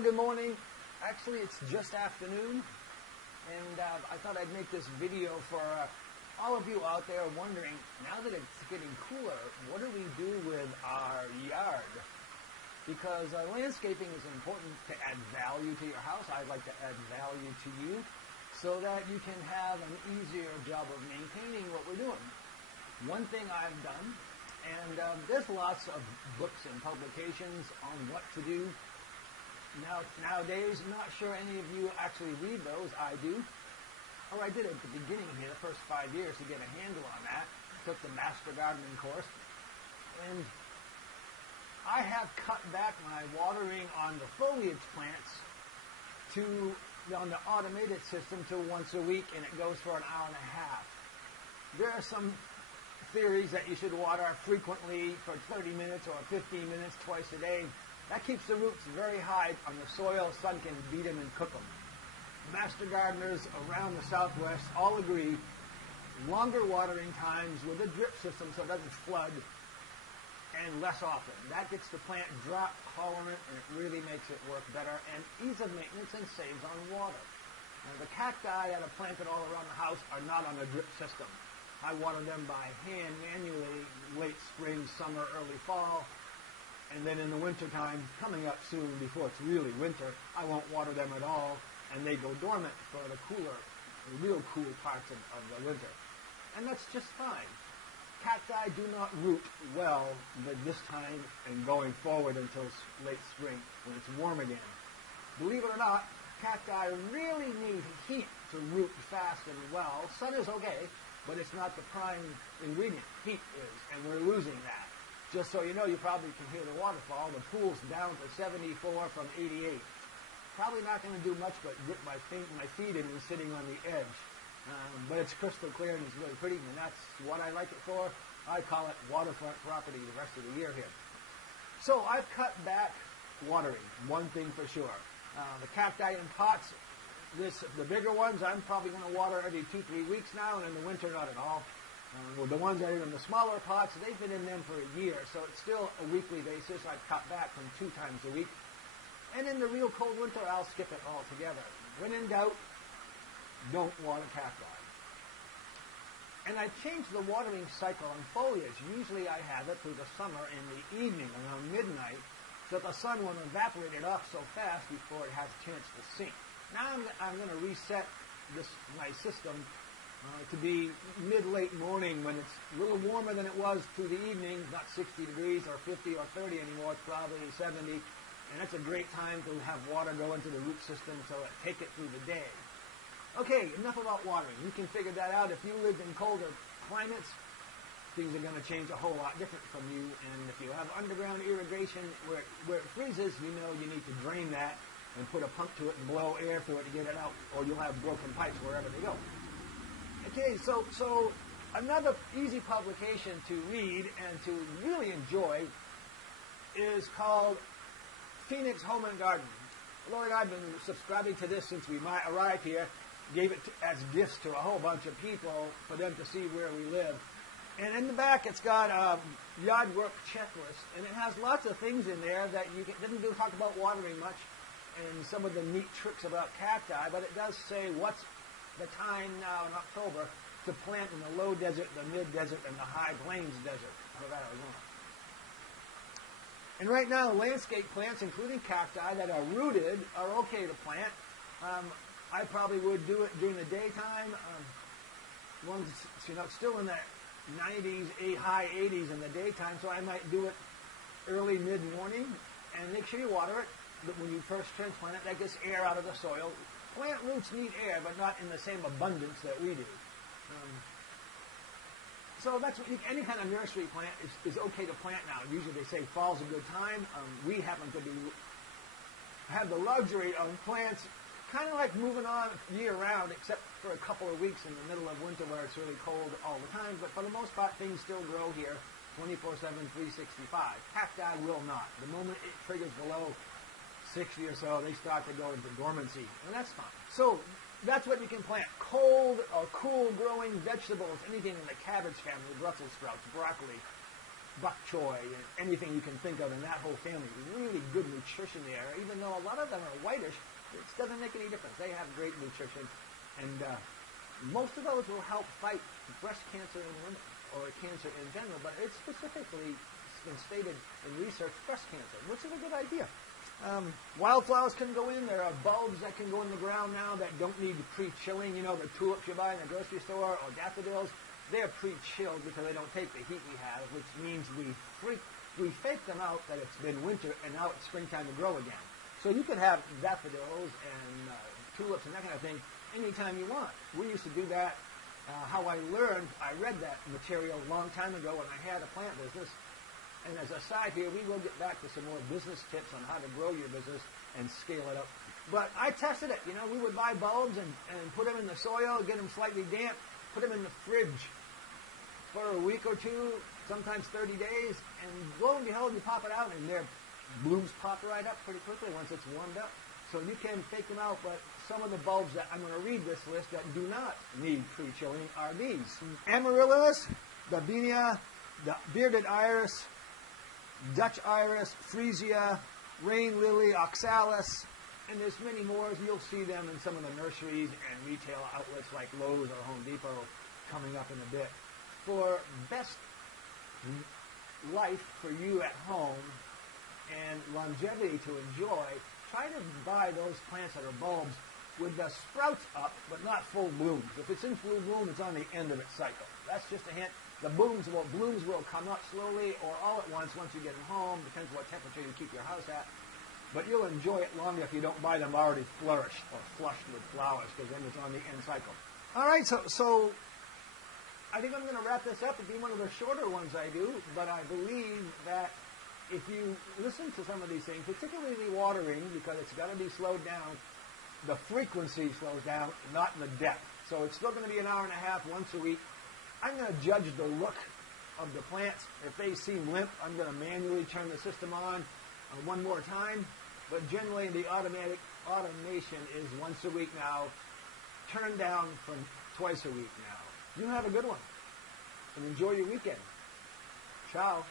Well, good morning. Actually, it's just afternoon, and I thought I'd make this video for all of you out there wondering, now that it's getting cooler, what do we do with our yard? Because landscaping is important to add value to your house. I'd like to add value to you so that you can have an easier job of maintaining what we're doing. One thing I've done, and there's lots of books and publications on what to do. Nowadays, I'm not sure any of you actually read those. I do. Or I did at the beginning here, the first 5 years, to get a handle on that. Took the Master Gardening course. And I have cut back my watering on the foliage plants on the automated system to once a week, and it goes for an hour and a half. There are some theories that you should water frequently for 30 minutes or 15 minutes twice a day. That keeps the roots very high on the soil. Sun can beat them and cook them. Master gardeners around the Southwest all agree longer watering times with a drip system so it doesn't flood, and less often. That gets the plant drought tolerant, and it really makes it work better, and ease of maintenance, and saves on water. Now, the cacti that are planted all around the house are not on a drip system. I water them by hand manually late spring, summer, early fall. And then in the wintertime, coming up soon before it's really winter, I won't water them at all, and they go dormant for the real cool parts of the winter. And that's just fine. Cacti do not root well this time and going forward until late spring when it's warm again. Believe it or not, cacti really need heat to root fast and well. Sun is okay, but it's not the prime ingredient. Heat is, and we're losing that. Just so you know, you probably can hear the waterfall. The pool's down to 74 from 88. Probably not going to do much but dip my feet in and sitting on the edge. But it's crystal clear and it's really pretty, and that's what I like it for. I call it waterfront property the rest of the year here. So I've cut back watering, one thing for sure. The cacti in pots, the bigger ones, I'm probably going to water every 2-3 weeks now, and in the winter, not at all. The ones that are in the smaller pots, they've been in them for a year, so it's still a weekly basis. I've cut back from 2 times a week. And in the real cold winter, I'll skip it altogether. When in doubt, don't water cacti. And I change the watering cycle on foliage. Usually I have it through the summer in the evening, around midnight, so that the sun won't evaporate it off so fast before it has a chance to sink. Now I'm going to reset my system to be mid-late morning when it's a little warmer than it was through the evening, not 60 degrees or 50 or 30 anymore, it's probably 70. And that's a great time to have water go into the root system so it take it through the day. Okay, enough about watering. You can figure that out. If you live in colder climates, things are going to change a whole lot different from you. And if you have underground irrigation where it freezes, you know you need to drain that and put a pump to it and blow air through it to get it out, or you'll have broken pipes wherever they go. Okay, so another easy publication to read and to really enjoy is called Phoenix Home and Garden. Lord, I've been subscribing to this since we arrived here, gave it as gifts to a whole bunch of people for them to see where we live. And in the back, it's got a yard work checklist, and it has lots of things in there that doesn't talk about watering much and some of the neat tricks about cacti, but it does say what's the time now in October to plant in the low desert, the mid-desert, and the high plains desert of Arizona. And right now, landscape plants, including cacti that are rooted, are okay to plant. I probably would do it during the daytime. Ones, still in the 90s, high 80s in the daytime, so I might do it early, mid-morning, and make sure you water it. But when you first transplant it, that gets air out of the soil. Plant roots need air, but not in the same abundance that we do. So that's any kind of nursery plant is okay to plant now. Usually they say fall's a good time. We happen to have the luxury of plants kind of like moving on year-round, except for a couple of weeks in the middle of winter where it's really cold all the time. But for the most part, things still grow here 24/7, 365. Cacti will not. The moment it triggers below 60 or so, they start to go into dormancy, and that's fine. So that's what you can plant. Cold or cool growing vegetables, anything in the cabbage family, Brussels sprouts, broccoli, bok choy, and anything you can think of in that whole family. Really good nutrition there. Even though a lot of them are whitish, it doesn't make any difference. They have great nutrition. And most of those will help fight breast cancer in women, or cancer in general, but it's specifically been stated in research breast cancer, which is a good idea. Wildflowers can go in. There are bulbs that can go in the ground now that don't need pre-chilling. You know, the tulips you buy in the grocery store or daffodils, they're pre-chilled because they don't take the heat we have, which means we fake them out that it's been winter and now it's springtime to grow again. So you can have daffodils and tulips and that kind of thing anytime you want. We used to do that. How I learned, I read that material a long time ago when I had a plant business. And as a side here, we will get back to some more business tips on how to grow your business and scale it up. But I tested it. You know, we would buy bulbs and put them in the soil, get them slightly damp, put them in the fridge for a week or two, sometimes 30 days, and lo and behold, you pop it out, and their blooms pop right up pretty quickly once it's warmed up. So you can fake them out, but some of the bulbs that I'm going to read this list that do not need pre-chilling are these. Amaryllis, Babinia, the bearded iris, Dutch iris, freesia, rain lily, oxalis, and there's many more. You'll see them in some of the nurseries and retail outlets like Lowe's or Home Depot coming up in a bit. For best life for you at home and longevity to enjoy, try to buy those plants that are bulbs with the sprouts up, but not full blooms. If it's in full bloom, it's on the end of its cycle. That's just a hint. The blooms will come up slowly or all at once you get them home. Depends what temperature you keep your house at. But you'll enjoy it longer if you don't buy them already flourished or flushed with flowers, because then it's on the end cycle. All right, so I think I'm going to wrap this up. It'll be one of the shorter ones I do, but I believe that if you listen to some of these things, particularly watering, because it's got to be slowed down, the frequency slows down, not the depth. So it's still going to be an hour and a half once a week. I'm going to judge the look of the plants. If they seem limp, I'm going to manually turn the system on one more time. But generally, the automation is once a week now, turned down from twice a week now. You have a good one, and enjoy your weekend. Ciao.